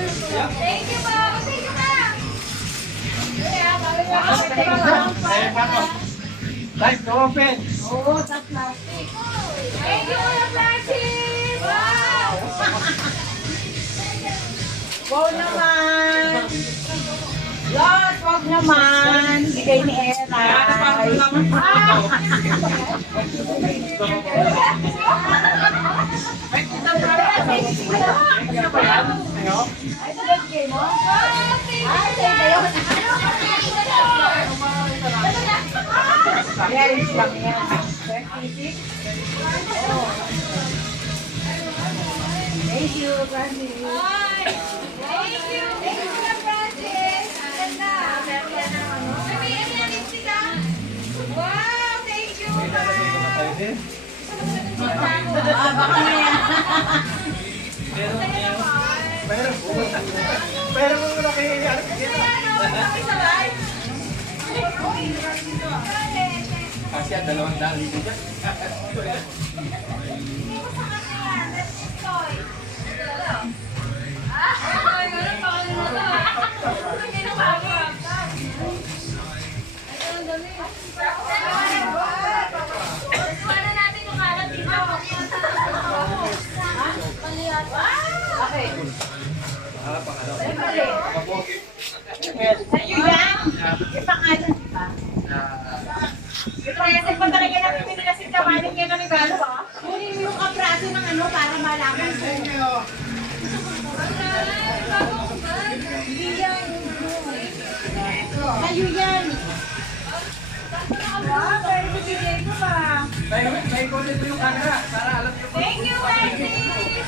Thank you po. Thank you ka. Life to open. Oo, sa plastic. Thank you for the plastic. Wow. Wow naman! Lord, wag naman! Bigay ni Eray! Yes, lang yan. 26. Thank you, Brandy. Thank you. Thank you for the plastic. Ang ganda. Sabi, ano yan, lipstick ah? Wow, thank you. Baka na yan. Pero kung malaki ano kita. Kasi ang 200 dyan. Okay. Sa'yo yan? Yung pangalan, di ba? Yung present pa talaga namin pinalasin ka, maling yan ang regalo, ha? Kunin mo yung kapraso ng ano para malaman ko. Sa'yo yan. Wow, very good ko pa. May content yung camera para alam nyo. Thank you,